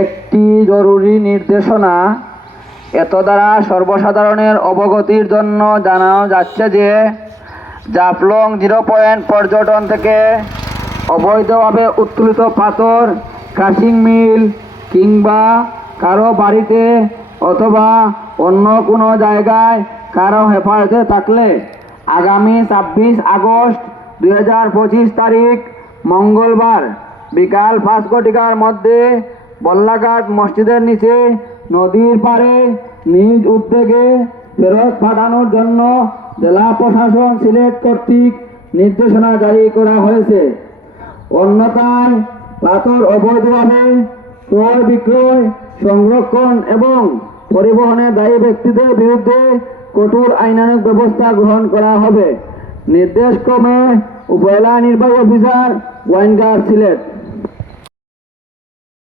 একটি জরুরি নির্দেশনা। এত দ্বারা সর্বসাধারণের অবগতির জন্য জানানো যাচ্ছে যে জাফলং 0 পয়েন্ট পর্যটন থেকে অবৈধভাবে উত্তোলিত পাথর ক্রাশিং মিল কিংবা কারো বাড়িতে অথবা অন্য কোনো জায়গায় কারো হেফাজতে থাকলে আগামী 26 আগস্ট 2025 তারিখ মঙ্গলবার বিকাল 5 ঘটিকার মধ্যে বল্লাঘাট মসজিদের নিচে নদীর পাড়ে নিজ উদ্যোগে ফেরত পাঠানোর জন্য জেলা প্রশাসন সিলেট কর্তৃক নির্দেশনা জারি করা হয়েছে। অন্যথায় পাথর অবৈধভাবে ক্রয় বিক্রয় সংরক্ষণ এবং পরিবহনে দায়ী ব্যক্তিদের বিরুদ্ধে কঠোর আইনানুগ ব্যবস্থা গ্রহণ করা হবে। নির্দেশক্রমে উপজেলা নির্বাহী অফিসার গোয়েন্দা সিলেট।